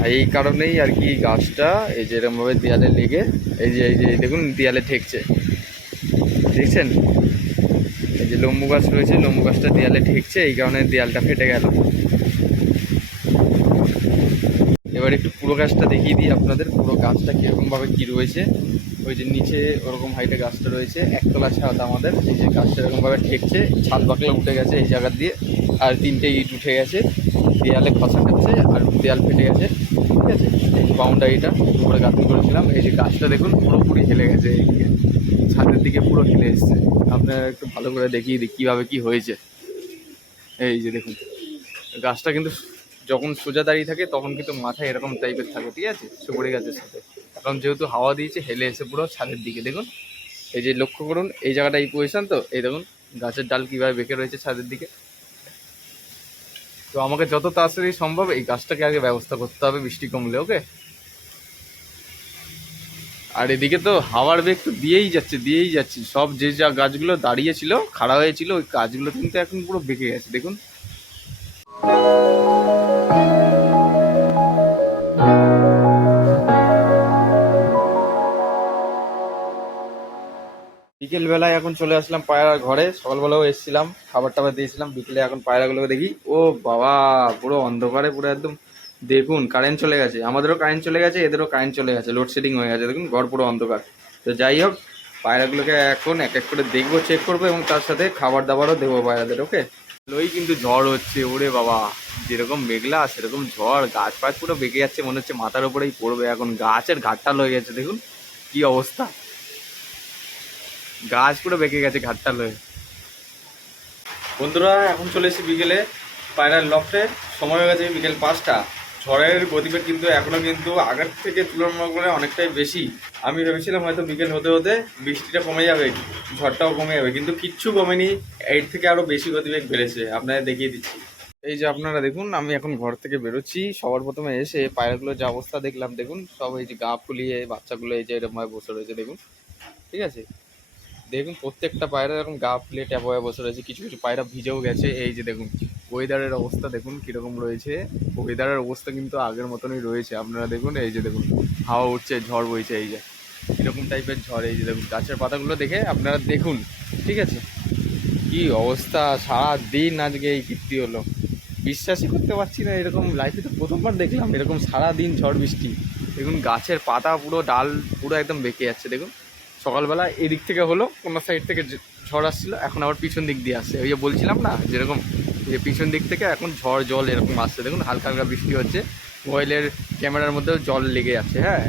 আর এই কারণেই আর কি গাছটা এই যে এরকমভাবে দেয়ালে লেগে, এই যে এই যে দেখুন, দেয়ালে ঠেকছে। দেখছেন? এই যে লম্বু গাছ রয়েছে, লম্বু গাছটা দেয়ালে ঠেকছে, এই কারণে দেয়ালটা ফেটে গেল। এবার একটু পুরো গাছটা দেখিয়ে দিই আপনাদের, পুরো গাছটা কীরকমভাবে কী রয়েছে। ওই যে নিচে ওরকম হাইটে গাছটা রয়েছে, একতলা ছাদ আমাদের, এই যে গাছটা এরকমভাবে ঠেকছে, ছাদ বাকলা উঠে গেছে এই জায়গা দিয়ে, আর তিনটে ইট উঠে গেছে। দেয়ালে খসা খাচ্ছে আর দেয়াল ফেটে গেছে, ঠিক আছে? এই বাউন্ডারিটা উপরে গাঁথনি করেছিলাম। এই যে গাছটা দেখুন, পুরোপুরি হেলে গেছে এইদিকে ছাদের দিকে পুরো হেলে এসছে। আপনারা একটু ভালো করে দেখিয়ে দিই কীভাবে কী হয়েছে। এই যে দেখুন, গাছটা কিন্তু যখন সোজা দাঁড়িয়ে থাকে, তখন কিন্তু মাথায় এরকম টাইপের থাকে, ঠিক আছে? সুপারি গাছের সাথে। এখন যেহেতু হাওয়া দিয়েছে, হেলে এসে পুরো ছাদের দিকে। দেখুন, এই যে লক্ষ্য করুন, এই জায়গাটা এই পজিশন তো? এই দেখুন, গাছের ডাল কীভাবে বেঁকে রয়েছে ছাদের দিকে। তো আমাকে যত তাড়াতাড়ি সম্ভব এই গাছটাকে আগে ব্যবস্থা করতে হবে বৃষ্টি কমলে, ওকে? আর এদিকে তো হাওয়ার বেগ তো দিয়েই যাচ্ছে দিয়েই যাচ্ছে। সব যে যা গাছগুলো দাঁড়িয়েছিল খাড়া হয়েছিল ওই গাছগুলো কিন্তু এখন পুরো বেঁকে গেছে, দেখুন। বিকেল বেলায় এখন চলে আসলাম পায়রার ঘরে। সকালবেলাও এসেছিলাম খাবার টাবার দিয়েছিলাম। বিকেলে এখন পায়রাগুলোকে দেখি, ও বাবা, পুরো অন্ধকারে, পুরো একদম দেখুন কারেন্ট চলে গেছে। আমাদেরও কারেন্ট চলে গেছে, এদেরও কারেন্ট চলে গেছে লোডশেডিং হয়ে গেছে। দেখুন, ঘর পুরো অন্ধকার। তো যাই হোক, পায়রাগুলোকে এখন এক এক করে দেখব চেক করব এবং তার সাথে খাবার দাবারও দেবো পায়রাদের ওকে ওই কিন্তু ঝড় হচ্ছে, ওরে বাবা। যেরকম মেঘলা, সেরকম ঝড় গাছ ফাছ পুরো বেঁকে যাচ্ছে, মনে হচ্ছে মাথার উপরেই পড়বে। এখন গাছের ঘাটটাল হয়ে গেছে, দেখুন, কি অবস্থা। গাছ পুরো বেঁকে গেছে ঘাটটাল হয়ে বন্ধুরা, এখন চলে এসেছি বিকেলে পায়রার লফটে সময় হয়ে গেছে বিকেল পাঁচটা। ঝড়ের গতিবেগ কিন্তু এখনও কিন্তু আগের থেকে তুলনা করে অনেকটাই বেশি। আমি ভেবেছিলাম হয়তো বিকেল হতে হতে বৃষ্টিটা কমে যাবে, ঝড়টাও কমে যাবে, কিন্তু কিচ্ছু কমেনি। এর থেকে আরও বেশি গতিবেগ বেড়েছে, আপনাদের দেখিয়ে দিচ্ছি। এই যে আপনারা দেখুন, আমি এখন ঘর থেকে বেরোচ্ছি। সবার প্রথমে এসে পায়রাগুলোর যে অবস্থা দেখলাম, দেখুন, সব এই যে গা ফুলিয়ে বাচ্চাগুলো এই যে এরকমভাবে বসে রয়েছে, দেখুন। ঠিক আছে? দেখুন, প্রত্যেকটা পায়রা এরকম গা ফুলিয়ে ট্যাপ বসে রয়েছে, কিছু কিছু পায়রা ভিজেও গেছে। এই যে দেখুন ওয়েদারের অবস্থা দেখুন, কীরকম রয়েছে। ওয়েদারের অবস্থা কিন্তু আগের মতনই রয়েছে। আপনারা দেখুন, এই যে দেখুন, হাওয়া উঠছে, ঝড় বইছে, এই যে। এরকম টাইপের ঝড়, এই যে দেখুন, গাছের পাতাগুলো দেখে আপনারা দেখুন, ঠিক আছে? কি অবস্থা সারা দিন আজকে এই কীর্তি হলো। বিশ্বাসই করতে পারছি না, এরকম লাইফে তো প্রথমবার দেখলাম, এরকম সারা দিন ঝড় বৃষ্টি। দেখুন, গাছের পাতা পুরো ডাল পুরো একদম বেঁকে যাচ্ছে, দেখুন। সকালবেলা এদিক থেকে হলো কোনো সাইড থেকে ঝড় আসছিল, এখন আবার পিছন দিক দিয়ে আসছে। ওই যে বলছিলাম না, যেরকম যে পিছন দিক থেকে এখন ঝড় জল এরকম আসছে। দেখুন হালকা হালকা বৃষ্টি হচ্ছে মোবাইলের ক্যামেরার মধ্যেও জল লেগে যাচ্ছে হ্যাঁ?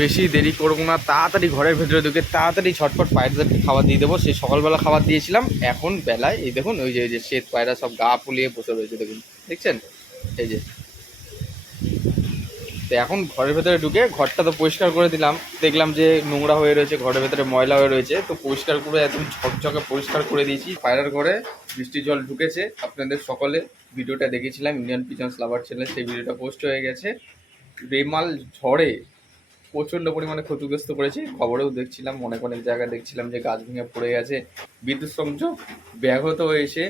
বেশি দেরি করব না, তাড়াতাড়ি ঘরের ভেতরে ঢুকে তাড়াতাড়ি ছটফট পায়রাদেরকে খাবার দিয়ে দেবো। সে সকালবেলা খাবার দিয়েছিলাম, এখন বেলায় এই দেখুন, ওই যে এই যে শ্বেত পায়রা সব গা ফুলিয়ে বসে রয়েছে, দেখুন, দেখছেন? এই যে। তো এখন ঘরের ভেতরে ঢুকে ঘরটা তো পরিষ্কার করে দিলাম, দেখলাম যে নোংরা হয়ে রয়েছে, ঘরের ভেতরে ময়লা হয়ে রয়েছে, তো পরিষ্কার করে একদম ঝকঝকে পরিষ্কার করে দিয়েছি। পায়রার ঘরে বৃষ্টির জল ঢুকেছে, আপনাদের সকলে ভিডিওটা দেখেছিলাম ইন্ডিয়ান পিজন্স লাভার চ্যানেল সেই ভিডিওটা পোস্ট হয়ে গেছে। রেমাল ঝড়ে প্রচণ্ড পরিমাণে ক্ষতিগ্রস্ত করেছে। খবরেও দেখছিলাম অনেক অনেক জায়গায় দেখছিলাম যে গাছ ভেঙে পড়ে গেছে। বিদ্যুৎ সংযোগ ব্যাহত হয়েছে।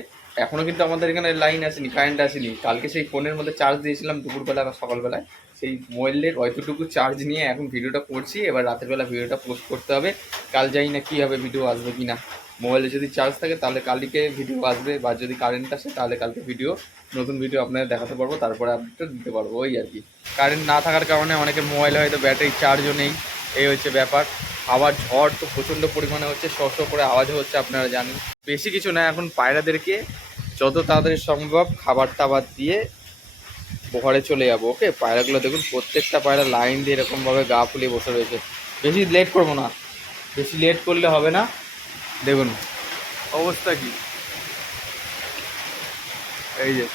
এখনও কিন্তু আমাদের এখানে লাইন আসেনি, কারেন্ট আসেনি। কালকে সেই ফোনের মধ্যে চার্জ দিয়েছিলাম দুপুরবেলা বা সকালবেলায়। সেই মোবাইলের অতটুকু চার্জ নিয়ে এখন ভিডিওটা করছি। এবার রাতের বেলা ভিডিওটা পোস্ট করতে হবে। কাল জানি না কী হবে, ভিডিও আসবে কি না মোবাইলে যদি চার্জ থাকে, তাহলে কালকে ভিডিও আসবে বা যদি কারেন্ট আসে, তাহলে কালকে ভিডিও নতুন ভিডিও আপনাদের দেখাতে পারব, তারপরে আপডেট দিতে পারব, ওই আর কি। কারেন্ট না থাকার কারণে অনেকের মোবাইলে হয়তো ব্যাটারি চার্জও নেই, এই হচ্ছে ব্যাপার। আবার ঝড় তো প্রচণ্ড পরিমাণে হচ্ছে শ করে আওয়াজ হচ্ছে, আপনারা জানেন। বেশি কিছু না, এখন পায়রাদেরকে যত তাড়াতাড়ি সম্ভব খাবার টাবার দিয়ে ঘরে চলে যাব, ওকে? পায়রাগুলো দেখুন, প্রত্যেকটা পায়রা লাইন দিয়ে এরকমভাবে গা ফুলিয়ে বসে রয়েছে। বেশি লেট করব না। বেশি লেট করলে হবে না। দেখুন। অবস্থা কি? এই যে।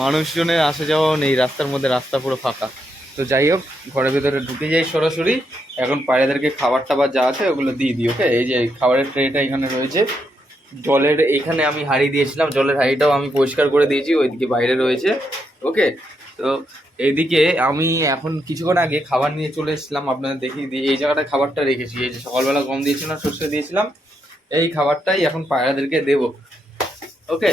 মানুষজনের আসা যাওয়াও নেই রাস্তার মধ্যে রাস্তা পুরো ফাঁকা। তো যাই হোক ঘরের ভেতরে ঢুকে যাই সরাসরি। এখন পায়রাদেরকে খাবার টাবার যা আছে ওগুলো দিয়ে দিই ওকে? এই যে খাবারের ট্রেটা এখানে রয়েছে। জলের এখানে আমি হাঁড়ি দিয়েছিলাম জলের হাঁড়িটাও আমি পরিষ্কার করে দিয়েছি ওইদিকে বাইরে রয়েছে ওকে? তো এইদিকে আমি এখন কিছুক্ষণ আগে খাবার নিয়ে চলে এসেছিলাম আপনাদের দেখিয়ে দিই এই জায়গাটা খাবারটা রেখেছি এই যে সকালবেলা গম দিয়েছিলাম সর্ষে দিয়েছিলাম এই খাবারটাই এখন পায়রাদেরকে দেবো ওকে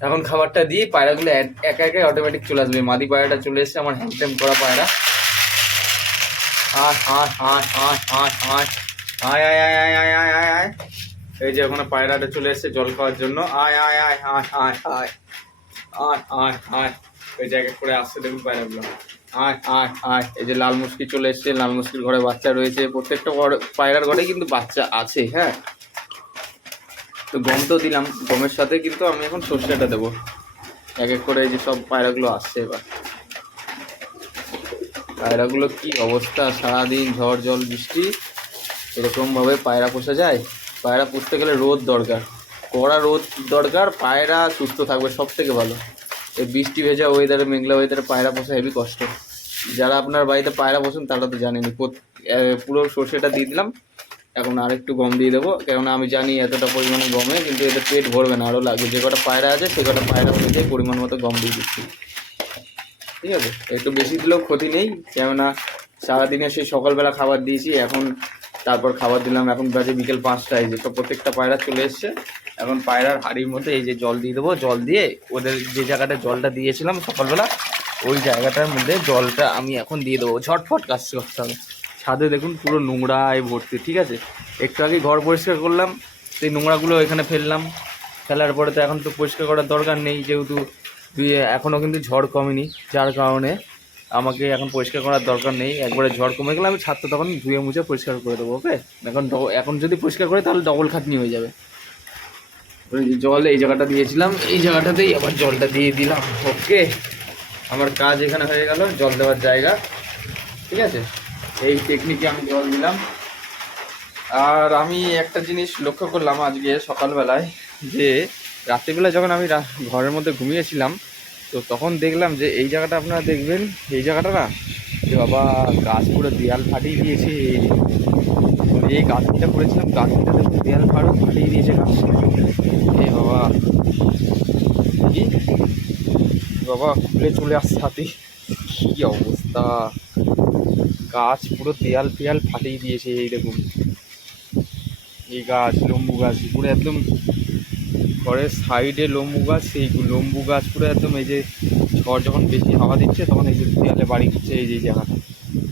এখন খাবারটা দিয়ে পায়রাগুলো এক- একা একা অটোমেটিক চলে আসবে মাদি পায়রাটা চলে এসেছে আমার হ্যান্ডটেম করা পায়রা আয় আয় আয় আয় আয় আয় আয় আয় এই যে ওখানে পায়রাটা চলে এসেছে জল খাওয়ার জন্য আয় আয় আয় আয় আয় আয় আয় আয় আয় ওই জায়গা করে আসছে, দেখুন পায়রাগুলো আয় আয় আয়। এই যে লাল মুশকি চলে এসেছে, লাল মুশকির ঘরে বাচ্চা রয়েছে। প্রত্যেকটা ঘরে, পায়রার ঘরে কিন্তু বাচ্চা আছে হ্যাঁ? তো গম তো দিলাম, গমের সাথে কিন্তু আমি এখন সর্ষেটা দেবো। এক এক করে এই যে সব পায়রাগুলো আসছে এবার। পায়রাগুলো কি অবস্থা? সারাদিন ঝড়, জল, বৃষ্টি, এরকমভাবে পায়রা পোষা যায়? পায়রা পুষতে গেলে রোদ দরকার। কড়া রোদ দরকার, পায়রা সুস্থ থাকবে সব থেকে ভালো। এই বৃষ্টি ভেজা ওয়েদারে মেঘলা ওয়েদারে পায়রা পোষা হেভি কষ্ট। যারা আপনার বাড়িতে পায়রা পোষেন তারা তো জানেনি পুরো সর্ষেটা দিয়ে দিলাম। এখন আর একটু গম দিয়ে দেবো। কেননা আমি জানি এতটা পরিমাণে গমে, কিন্তু এতে পেট ভরবে না, আরও লাগবে। যে কটা পায়রা আছে, সে কটা পায়রা অনুযায়ী পরিমাণ মতো গম দিয়ে দিচ্ছি। ঠিক আছে? একটু বেশি দিলেও ক্ষতি নেই, কেননা সারাদিনে সেই সকালবেলা খাবার দিয়েছি, এখন তারপর খাবার দিলাম। এখন বাজে বিকেল পাঁচটা এই যে সব প্রত্যেকটা পায়রা চলে এসছে। এখন পায়রার হাড়ির মধ্যে এই যে জল দিয়ে দেবো, জল দিয়ে ওদের যে জায়গাটা জলটা দিয়েছিলাম সকালবেলা, ওই জায়গাটার মধ্যে জলটা আমি এখন দিয়ে দেবো। ঝটফট কাজ করতে হবে। ছাদে দেখুন পুরো নোংরায় ভর্তি, ঠিক আছে? একটু আগে ঘর পরিষ্কার করলাম, সেই নোংরাগুলো এখানে ফেললাম। ফেলার পরে তো এখন তো পরিষ্কার করার দরকার নেই, যেহেতু এখনও কিন্তু ঝড় কমেনি, যার কারণে আমাকে এখন পরিষ্কার করার দরকার নেই। একবারে ঝড় কমে গেলে আমি ছাদটা তখন ধুয়ে মুছে পরিষ্কার করে দেবো, ওকে? এখন এখন যদি পরিষ্কার করে তাহলে ডবল খাটনি হয়ে যাবে। জল এই জায়গাটা দিয়েছিলাম, এই জায়গাটাতেই আবার জলটা দিয়ে দিলাম। ওকে, আমার কাজ এখানে হয়ে গেল, জল দেওয়ার জায়গা, ঠিক আছে? এই টেকনিকে আমি জল দিলাম। আর আমি একটা জিনিস লক্ষ্য করলাম আজকে সকালবেলায়, যে রাত্রিবেলা যখন আমি ঘরের মধ্যে ঘুমিয়েছিলাম, তো তখন দেখলাম যে এই জায়গাটা আপনারা দেখবেন, এই জায়গাটা না, যে বাবা গাছ পুরো দেয়াল ফাটিয়ে দিয়েছে। এই গাছটা করেছিলাম গাছটা দেখুন, দেয়াল ফাড়ো, ফাটিয়ে দিয়েছে গাছটা এ বাবা। কি? বাবা, খুলে চলে আসছে হাতে। কী অবস্থা? গাছ পুরো দেয়াল ফেয়াল ফাটিয়ে দিয়েছে এই দেখুন। এই গাছ, লম্বু গাছ, পুরো একদম ঘরের সাইডে লম্বু গাছ, সেই লম্বু গাছ পুরো একদম এই যে ঝড় যখন বেশি হাওয়া দিচ্ছে, তখন এই যে দেয়ালে বাড়ি দিচ্ছে, এই যে জায়গাটা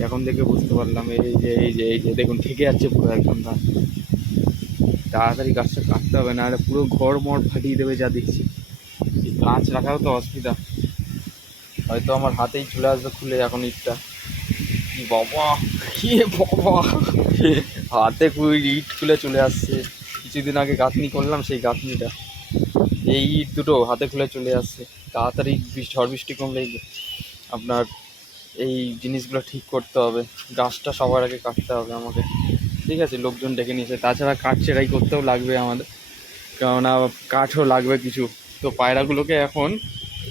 এখন দেখে বুঝতে পারলাম, এই যে এই যে এই যে, দেখুন ঠেকে যাচ্ছে পুরো একদম গাছ তাড়াতাড়ি গাছটা কাটতে হবে না পুরো ঘর মর ফাটিয়ে দেবে যা দেখছি। গাছ রাখাও তো অসুবিধা। হয়তো আমার হাতেই চলে আসবে খুলে এখন ইটটা। কি বাবা কি বাবা। হাতে ইট খুলে চলে আসছে। কিছুদিন আগে গাঁথনি করলাম, সেই গাঁথনিটা। এই ইট দুটো হাতে খুলে চলে আসছে। তাড়াতাড়ি ঝড় বৃষ্টি কমলে আপনার এই জিনিসগুলো ঠিক করতে হবে গাছটা সবার আগে কাটতে হবে আমাকে ঠিক আছে লোকজন ডেকে নিয়েছে তাছাড়া কাঠ চেরাই করতেও লাগবে আমাদের কেননা কাঠও লাগবে কিছু তো পায়রাগুলোকে এখন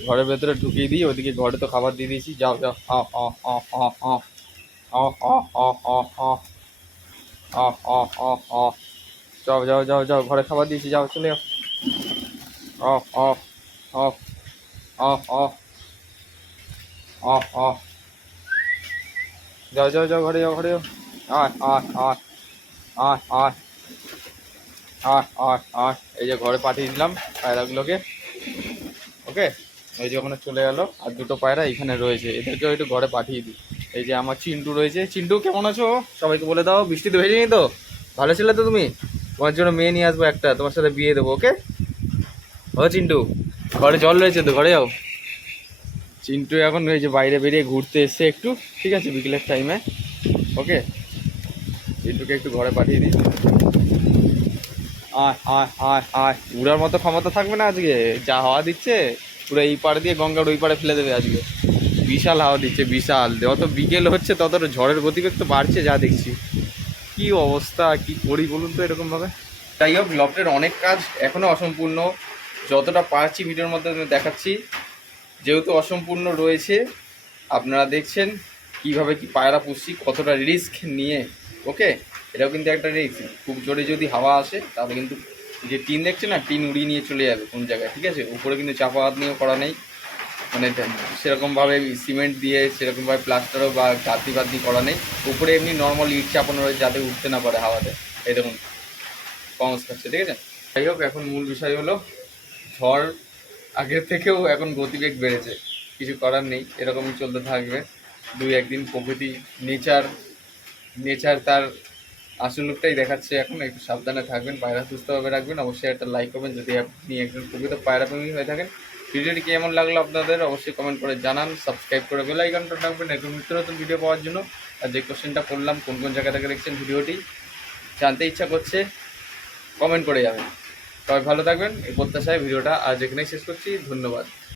ঘরের ভেতরে ঢুকিয়ে দিই ওদিকে ঘরে তো খাবার দিয়ে দিয়েছি যাও যাও আ আ আ আ আ আ আ আ আ আ আ আ আ আ যাও যাও যাও যাও ঘরে খাবার দিয়েছি যাও চলে যাও অ অ অ অ অ অ অ যাও যাও যাও ঘরে যাও ঘরে, যাও। আয় আয় আয় আয় আয় আয় আয় আয়। এই যে ঘরে পাঠিয়ে দিলাম পায়রাগুলোকে। ওকে? এই যে ওখানে চলে গেল। আর দুটো পায়রা এখানে রয়েছে। এদেরকেও একটু ঘরে পাঠিয়ে দিই। এই যে আমার চিন্টু রয়েছে। চিন্টু, কেমন আছো? সবাইকে বলে দাও। বৃষ্টিতে ভেজেনি তো? ভালো ছিলে তো তুমি? তোমার জন্য মেয়ে নিয়ে আসব একটা। তোমার সাথে বিয়ে দেবো, ওকে? ও চিন্টু, ঘরে জল রয়েছে তো? ঘরে যাও। চিন্টু এখন ওই যে বাইরে বেরিয়ে ঘুরতে এসছে একটু। ঠিক আছে, বিকেলের টাইমে ওকে চিন্টুকে একটু ঘরে পাঠিয়ে দিই। আয় আয় আয় আয়। উড়ার মতো ক্ষমতা থাকবে না আজকে। যা হাওয়া দিচ্ছে, পুরো এই পাড়ে দিয়ে গঙ্গার ওই পাড়ে ফেলে দেবে আজকে। বিশাল হাওয়া দিচ্ছে, বিশাল। যত বিকেল হচ্ছে, তত ঝড়ের গতিবেগ তো বাড়ছে, যা দেখছি। কি অবস্থা, কি করি বলুন তো এরকমভাবে যাই হোক লফটের অনেক কাজ এখনও অসম্পূর্ণ। যতটা পারছি ভিডিওর মধ্যে দেখাচ্ছি। যেহেতু অসম্পূর্ণ রয়েছে, আপনারা দেখছেন কীভাবে কি পায়রা পুষছি কতটা রিস্ক নিয়ে ওকে এটাও কিন্তু একটা রিস্ক খুব জোরে যদি হাওয়া আসে, তাহলে কিন্তু যে টিন দেখছে না? টিন উড়িয়ে নিয়ে চলে যাবে কোন জায়গায়, ঠিক আছে? উপরে কিন্তু চাপা হাত নিয়েও করা নেই। মানে সেরকমভাবে সিমেন্ট দিয়ে, সেরকমভাবে প্লাস্টারও বা গাতি বাতি করা নেই। উপরে এমনি নর্মাল ইট চাপানো রয়েছে যাতে উঠতে না পারে হাওয়াতে। এই দেখুন কমস খাচ্ছে ঠিক আছে? যাই হোক, এখন মূল বিষয় হলো ঝড় আগের থেকেও এখন গতিবেগ বেড়েছে। কিছু করার নেই এরকমই চলতে থাকবে। দুই, একদিন প্রকৃতি, নেচার নেচার তার আসল রূপটাই দেখাচ্ছে এখন। একটু সাবধানে থাকবেন, পায়রা সুস্থভাবে রাখবেন। অবশ্যই একটা লাইক করবেন, যদি আপনি একজন প্রকৃত পায়রা প্রেমী হয়ে থাকেন। ভিডিওটি কেমন লাগল আপনাদের অবশ্যই কমেন্ট করে জানান। সাবস্ক্রাইব করে বেল আইকনটা রাখবেন। এরকম নিত্য নতুন ভিডিও পাওয়ার জন্য। আর যে কোশ্চেনটা করলাম, কোন কোন জায়গা থেকে দেখছেন, ভিডিওটি জানতে ইচ্ছা করছে কমেন্ট করে যাবেন সবাই ভালো থাকবেন এই প্রত্যাশায় ভিডিওটা আজ এখানেই শেষ করছি ধন্যবাদ।